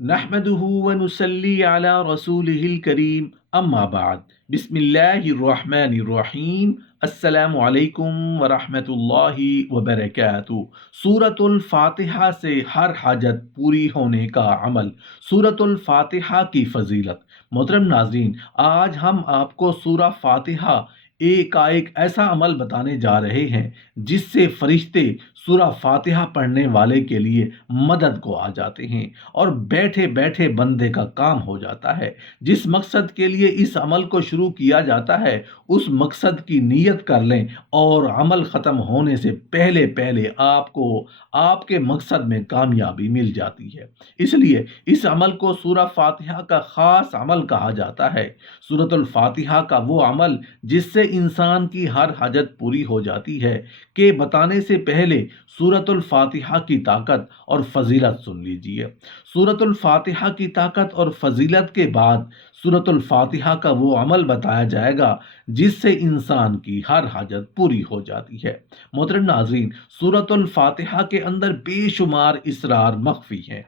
نحمده ونصلي على رسوله الكريم اما بعد بسم اللہ الرحمن الرحیم السلام علیکم ورحمۃ اللہ وبرکاتہ۔ سورۃ الفاتحہ سے ہر حاجت پوری ہونے کا عمل، سورۃ الفاتحہ کی فضیلت۔ محترم ناظرین، آج ہم آپ کو سورہ فاتحہ ایک ایسا عمل بتانے جا رہے ہیں جس سے فرشتے سورہ فاتحہ پڑھنے والے کے لیے مدد کو آ جاتے ہیں اور بیٹھے بیٹھے بندے کا کام ہو جاتا ہے۔ جس مقصد کے لیے اس عمل کو شروع کیا جاتا ہے اس مقصد کی نیت کر لیں اور عمل ختم ہونے سے پہلے پہلے آپ کو آپ کے مقصد میں کامیابی مل جاتی ہے۔ اس لیے اس عمل کو سورہ فاتحہ کا خاص عمل کہا جاتا ہے۔ سورۃ الفاتحہ کا وہ عمل جس سے انسان کی ہر حاجت پوری ہو جاتی ہے کہ بتانے سے پہلے سورۃ الفاتحہ کی طاقت اور فضیلت سن لیجیے۔ سورۃ الفاتحہ کی طاقت اور فضیلت کے بعد سورۃ الفاتحہ کا وہ عمل بتایا جائے گا جس سے انسان کی ہر حاجت پوری ہو جاتی ہے۔ محترم ناظرین، سورۃ الفاتحہ کے اندر بے شمار اسرار مخفی ہیں،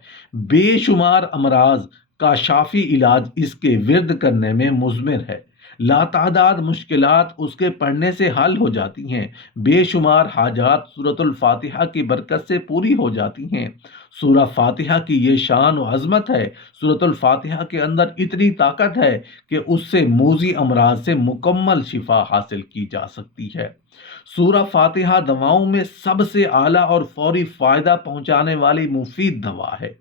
بے شمار امراض کا شافی علاج اس کے ورد کرنے میں مضمر ہے۔ لاتعداد مشکلات اس کے پڑھنے سے حل ہو جاتی ہیں، بے شمار حاجات سورۃ الفاتحہ کی برکت سے پوری ہو جاتی ہیں۔ سورہ فاتحہ کی یہ شان و عظمت ہے، سورۃ الفاتحہ کے اندر اتنی طاقت ہے کہ اس سے موذی امراض سے مکمل شفا حاصل کی جا سکتی ہے۔ سورہ فاتحہ دواؤں میں سب سے اعلیٰ اور فوری فائدہ پہنچانے والی مفید دوا ہے۔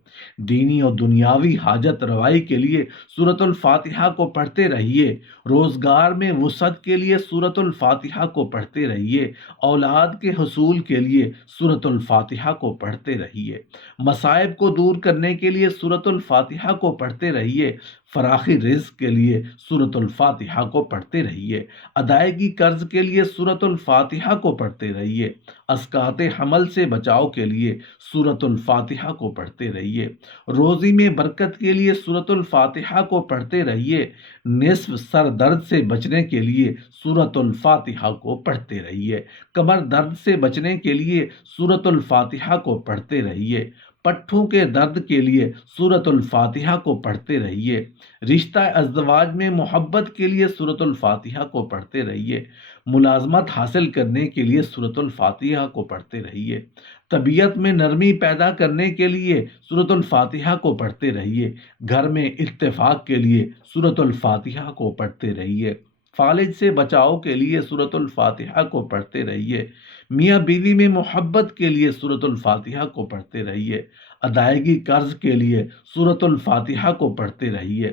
دینی اور دنیاوی حاجت روائی کے لیے سورۃ الفاتحہ کو پڑھتے رہیے، روزگار میں وسعت کے لیے سورۃ الفاتحہ کو پڑھتے رہیے، اولاد کے حصول کے لیے سورۃ الفاتحہ کو پڑھتے رہیے، مصائب کو دور کرنے کے لیے سورۃ الفاتحہ کو پڑھتے رہیے، فراخی رزق کے لیے سورۃ الفاتحہ کو پڑھتے رہیے، ادائیگی قرض کے لیے سورۃ الفاتحہ کو پڑھتے رہیے، اسقاط حمل سے بچاؤ کے لیے سورۃ الفاتحہ کو پڑھتے رہیے، روزی میں برکت کے لیے سورۃ الفاتحہ کو پڑھتے رہیے، نصف سر درد سے بچنے کے لیے سورۃ الفاتحہ کو پڑھتے رہیے، کمر درد سے بچنے کے لیے سورۃ الفاتحہ کو پڑھتے رہیے، پٹھوں کے درد کے لیے سورۃ الفاتحہ کو پڑھتے رہیے، رشتہ ازدواج میں محبت کے لیے سورۃ الفاتحہ کو پڑھتے رہیے، ملازمت حاصل کرنے کے لیے سورۃ الفاتحہ کو پڑھتے رہیے، طبیعت میں نرمی پیدا کرنے کے لیے سورۃ الفاتحہ کو پڑھتے رہیے، گھر میں اتفاق کے لیے سورۃ الفاتحہ کو پڑھتے رہیے، فالج سے بچاؤ کے لیے سورۃ الفاتحہ کو پڑھتے رہیے، میاں بیوی میں محبت کے لیے سورۃ الفاتحہ کو پڑھتے رہیے، ادائیگی قرض کے لیے سورۃ الفاتحہ کو پڑھتے رہیے،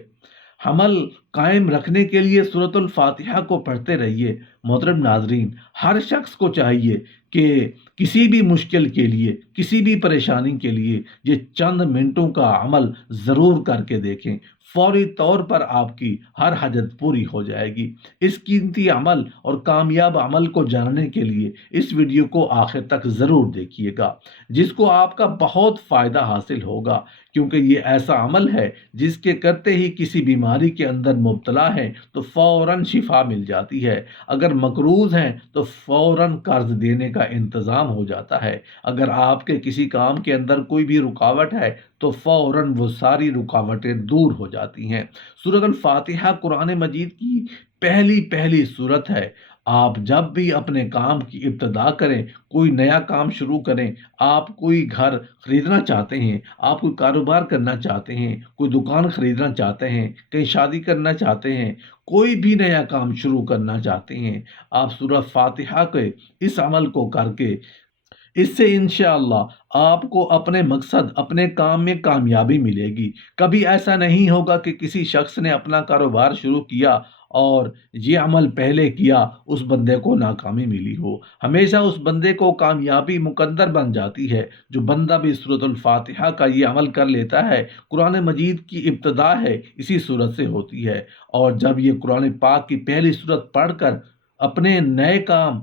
حمل قائم رکھنے کے لیے سورۃ الفاتحہ کو پڑھتے رہیے۔ محترم ناظرین، ہر شخص کو چاہیے کہ کسی بھی مشکل کے لیے، کسی بھی پریشانی کے لیے یہ چند منٹوں کا عمل ضرور کر کے دیکھیں، فوری طور پر آپ کی ہر حاجت پوری ہو جائے گی۔ اس قیمتی عمل اور کامیاب عمل کو جاننے کے لیے اس ویڈیو کو آخر تک ضرور دیکھیے گا، جس کو آپ کا بہت فائدہ حاصل ہوگا، کیونکہ یہ ایسا عمل ہے جس کے کرتے ہی کسی بیماری کے اندر مبتلا ہے تو فوراً شفا مل جاتی ہے، اگر مقروض ہیں تو فوراً قرض دینے کا انتظام ہو جاتا ہے، اگر آپ کے کسی کام کے اندر کوئی بھی رکاوٹ ہے تو فوراً وہ ساری رکاوٹیں دور ہو جاتی ہیں۔ سورۃ الفاتحہ قرآن مجید کی پہلی سورت ہے۔ آپ جب بھی اپنے کام کی ابتدا کریں، کوئی نیا کام شروع کریں، آپ کوئی گھر خریدنا چاہتے ہیں، آپ کوئی کاروبار کرنا چاہتے ہیں، کوئی دکان خریدنا چاہتے ہیں، کہیں شادی کرنا چاہتے ہیں، کوئی بھی نیا کام شروع کرنا چاہتے ہیں، آپ سورہ فاتحہ کے اس عمل کو کر کے اس سے انشاءاللہ آپ کو اپنے مقصد، اپنے کام میں کامیابی ملے گی۔ کبھی ایسا نہیں ہوگا کہ کسی شخص نے اپنا کاروبار شروع کیا اور یہ عمل پہلے کیا اس بندے کو ناکامی ملی ہو، ہمیشہ اس بندے کو کامیابی مقدر بن جاتی ہے۔ جو بندہ بھی سورۃ الفاتحہ کا یہ عمل کر لیتا ہے، قرآن مجید کی ابتدا ہے اسی سورت سے ہوتی ہے، اور جب یہ قرآن پاک کی پہلی سورت پڑھ کر اپنے نئے کام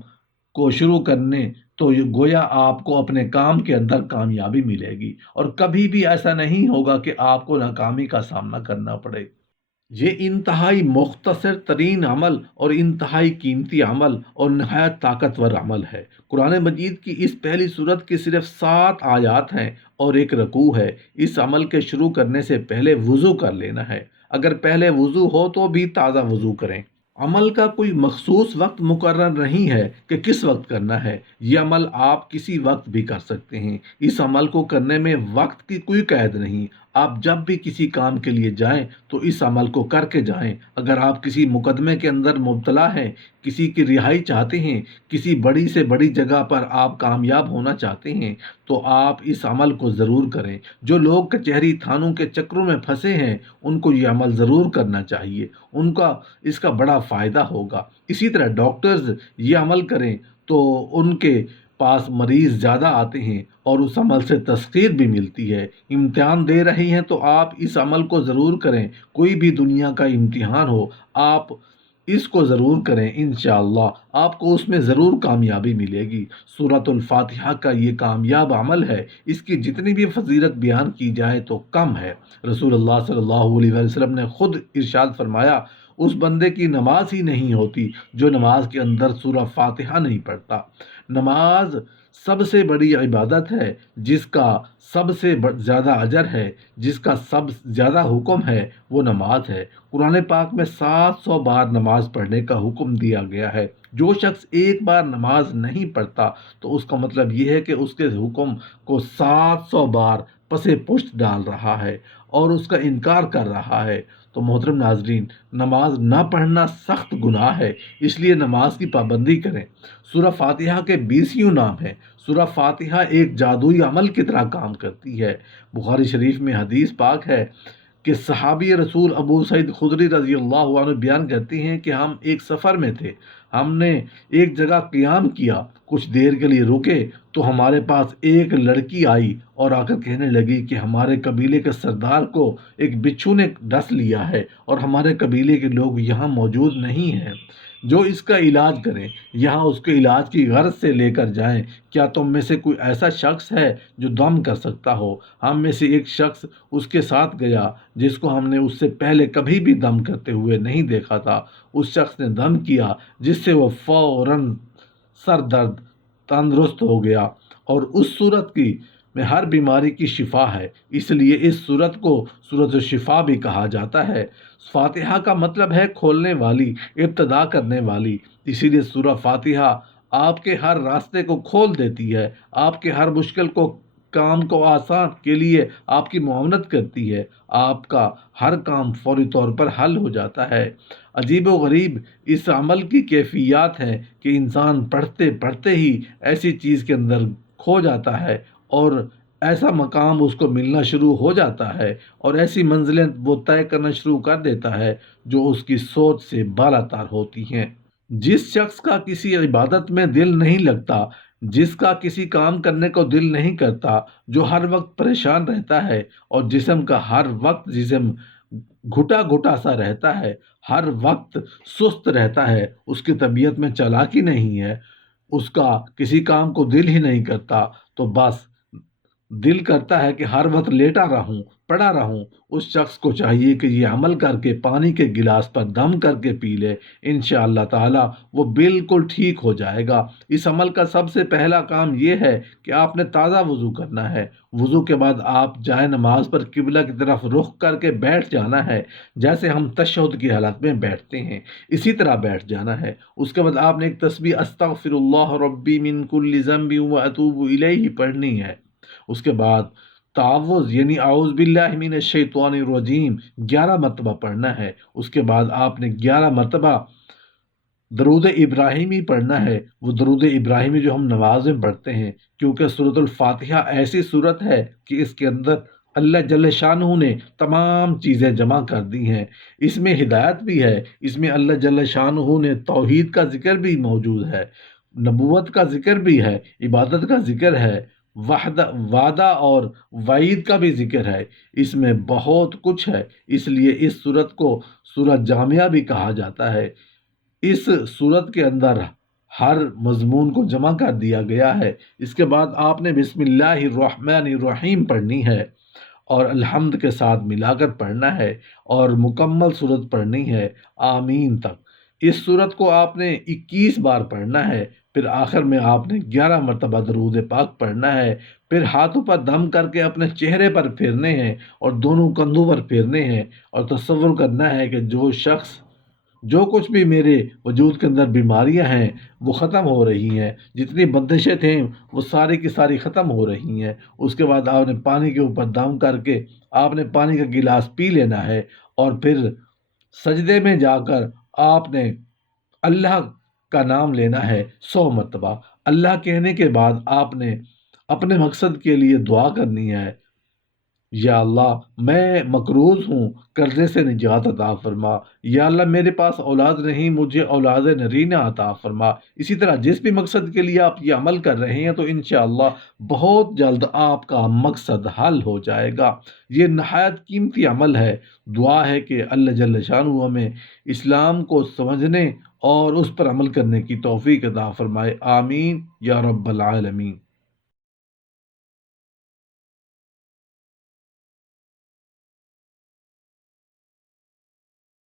کو شروع کرنے تو گویا آپ کو اپنے کام کے اندر کامیابی ملے گی، اور کبھی بھی ایسا نہیں ہوگا کہ آپ کو ناکامی کا سامنا کرنا پڑے۔ یہ انتہائی مختصر ترین عمل اور انتہائی قیمتی عمل اور نہایت طاقتور عمل ہے۔ قرآن مجید کی اس پہلی سورت کی صرف 7 آیات ہیں اور ایک رکوع ہے۔ اس عمل کے شروع کرنے سے پہلے وضو کر لینا ہے۔ اگر پہلے وضو ہو تو بھی تازہ وضو کریں۔ عمل کا کوئی مخصوص وقت مقرر نہیں ہے کہ کس وقت کرنا ہے۔ یہ عمل آپ کسی وقت بھی کر سکتے ہیں۔ اس عمل کو کرنے میں وقت کی کوئی قید نہیں۔ آپ جب بھی کسی کام کے لیے جائیں تو اس عمل کو کر کے جائیں۔ اگر آپ کسی مقدمے کے اندر مبتلا ہیں، کسی کی رہائی چاہتے ہیں، کسی بڑی سے بڑی جگہ پر آپ کامیاب ہونا چاہتے ہیں تو آپ اس عمل کو ضرور کریں۔ جو لوگ کچہری تھانوں کے چکروں میں پھنسے ہیں ان کو یہ عمل ضرور کرنا چاہیے، ان کا اس کا بڑا فائدہ ہوگا۔ اسی طرح ڈاکٹرز یہ عمل کریں تو ان کے پاس مریض زیادہ آتے ہیں اور اس عمل سے تسخیر بھی ملتی ہے۔ امتحان دے رہی ہیں تو آپ اس عمل کو ضرور کریں۔ کوئی بھی دنیا کا امتحان ہو، آپ اس کو ضرور کریں، انشاءاللہ آپ کو اس میں ضرور کامیابی ملے گی۔ سورۃ الفاتحہ کا یہ کامیاب عمل ہے، اس کی جتنی بھی فضیلت بیان کی جائے تو کم ہے۔ رسول اللہ صلی اللہ علیہ وسلم نے خود ارشاد فرمایا، اس بندے کی نماز ہی نہیں ہوتی جو نماز کے اندر سورہ فاتحہ نہیں پڑھتا۔ نماز سب سے بڑی عبادت ہے، جس کا سب سے زیادہ اجر ہے، جس کا سب زیادہ حکم ہے، وہ نماز ہے۔ قرآن پاک میں 700 بار نماز پڑھنے کا حکم دیا گیا ہے۔ جو شخص ایک بار نماز نہیں پڑھتا تو اس کا مطلب یہ ہے کہ اس کے حکم کو 700 بار پس پشت ڈال رہا ہے اور اس کا انکار کر رہا ہے۔ تو محترم ناظرین، نماز نہ پڑھنا سخت گناہ ہے، اس لیے نماز کی پابندی کریں۔ سورہ فاتحہ کے 20 نام ہیں۔ سورہ فاتحہ ایک جادوئی عمل کی طرح کام کرتی ہے۔ بخاری شریف میں حدیث پاک ہے کہ صحابی رسول ابو سعید خدری رضی اللہ عنہ بیان کرتے ہیں کہ ہم ایک سفر میں تھے، ہم نے ایک جگہ قیام کیا، کچھ دیر کے لیے رکے تو ہمارے پاس ایک لڑکی آئی اور آ کر کہنے لگی کہ ہمارے قبیلے کے سردار کو ایک بچھو نے ڈس لیا ہے اور ہمارے قبیلے کے لوگ یہاں موجود نہیں ہیں، جو اس کا علاج کریں، یہاں اس کے علاج کی غرض سے لے کر جائیں۔ کیا تم میں سے کوئی ایسا شخص ہے جو دم کر سکتا ہو؟ ہم میں سے ایک شخص اس کے ساتھ گیا جس کو ہم نے اس سے پہلے کبھی بھی دم کرتے ہوئے نہیں دیکھا تھا۔ اس شخص نے دم کیا جس سے وہ فوراً سر درد تندرست ہو گیا، اور اس صورت کی میں ہر بیماری کی شفا ہے، اس لیے اس صورت کو صورت الشفا بھی کہا جاتا ہے۔ فاتحہ کا مطلب ہے کھولنے والی، ابتدا کرنے والی، اسی لیے سورہ فاتحہ آپ کے ہر راستے کو کھول دیتی ہے، آپ کے ہر مشکل کام کو آسان کے لیے آپ کی معاونت کرتی ہے، آپ کا ہر کام فوری طور پر حل ہو جاتا ہے۔ عجیب و غریب اس عمل کی کیفیات ہے کہ انسان پڑھتے پڑھتے ہی ایسی چیز کے اندر کھو جاتا ہے اور ایسا مقام اس کو ملنا شروع ہو جاتا ہے اور ایسی منزلیں وہ طے کرنا شروع کر دیتا ہے جو اس کی سوچ سے بالاتر ہوتی ہیں۔ جس شخص کا کسی عبادت میں دل نہیں لگتا، جس کا کسی کام کرنے کو دل نہیں کرتا، جو ہر وقت پریشان رہتا ہے اور جسم کا ہر وقت جسم گھٹا گھٹا سا رہتا ہے، ہر وقت سست رہتا ہے، اس کی طبیعت میں چالاکی نہیں ہے، اس کا کسی کام کو دل ہی نہیں کرتا، تو بس دل کرتا ہے کہ ہر وقت لیٹا رہوں، پڑا رہوں، اس شخص کو چاہیے کہ یہ عمل کر کے پانی کے گلاس پر دم کر کے پی لے، انشاءاللہ تعالی وہ بالکل ٹھیک ہو جائے گا۔ اس عمل کا سب سے پہلا کام یہ ہے کہ آپ نے تازہ وضو کرنا ہے۔ وضو کے بعد آپ جائے نماز پر قبلہ کی طرف رخ کر کے بیٹھ جانا ہے، جیسے ہم تشہد کی حالت میں بیٹھتے ہیں اسی طرح بیٹھ جانا ہے۔ اس کے بعد آپ نے ایک تسبیح استغفر اللہ ربی من کل ذنب واتوب الیہ پڑھنی ہے۔ اس کے بعد تعوذ یعنی اعوذ باللہ من الشیطان الرجیم 11 مرتبہ پڑھنا ہے۔ اس کے بعد آپ نے 11 مرتبہ درود ابراہیمی پڑھنا ہے، وہ درود ابراہیمی جو ہم نماز میں پڑھتے ہیں، کیونکہ سورۃ الفاتحہ ایسی سورت ہے کہ اس کے اندر اللہ جل شانہ نے تمام چیزیں جمع کر دی ہیں۔ اس میں ہدایت بھی ہے، اس میں اللہ جل شانہ نے توحید کا ذکر بھی موجود ہے، نبوت کا ذکر بھی ہے، عبادت کا ذکر ہے، وعدہ اور وعید کا بھی ذکر ہے، اس میں بہت کچھ ہے، اس لیے اس سورت کو سورت جامعہ بھی کہا جاتا ہے۔ اس سورت کے اندر ہر مضمون کو جمع کر دیا گیا ہے۔ اس کے بعد آپ نے بسم اللہ الرحمن الرحیم پڑھنی ہے، اور الحمد کے ساتھ ملا کر پڑھنا ہے اور مکمل صورت پڑھنی ہے آمین تک۔ اس صورت کو آپ نے 21 بار پڑھنا ہے، پھر آخر میں آپ نے 11 مرتبہ درود پاک پڑھنا ہے، پھر ہاتھوں پر دم کر کے اپنے چہرے پر پھیرنے ہیں اور دونوں کندھوں پر پھیرنے ہیں، اور تصور کرنا ہے کہ جو کچھ بھی میرے وجود کے اندر بیماریاں ہیں وہ ختم ہو رہی ہیں، جتنی بندشیں تھیں وہ ساری کی ساری ختم ہو رہی ہیں۔ اس کے بعد آپ نے پانی کے اوپر دم کر کے آپ نے پانی کا گلاس پی لینا ہے، اور پھر سجدے میں جا کر آپ نے اللہ کا نام لینا ہے 100 مرتبہ۔ اللہ کہنے کے بعد آپ نے اپنے مقصد کے لیے دعا کرنی ہے، یا اللہ میں مقروض ہوں، قرضے سے نجات عطا فرما۔ یا اللہ میرے پاس اولاد نہیں، مجھے اولاد نرینہ عطا فرما۔ اسی طرح جس بھی مقصد کے لیے آپ یہ عمل کر رہے ہیں تو انشاءاللہ بہت جلد آپ کا مقصد حل ہو جائے گا۔ یہ نہایت قیمتی عمل ہے۔ دعا ہے کہ اللہ جل شانہ ہمیں اسلام کو سمجھنے اور اس پر عمل کرنے کی توفیق عطا فرمائے، آمین یا رب العالمین۔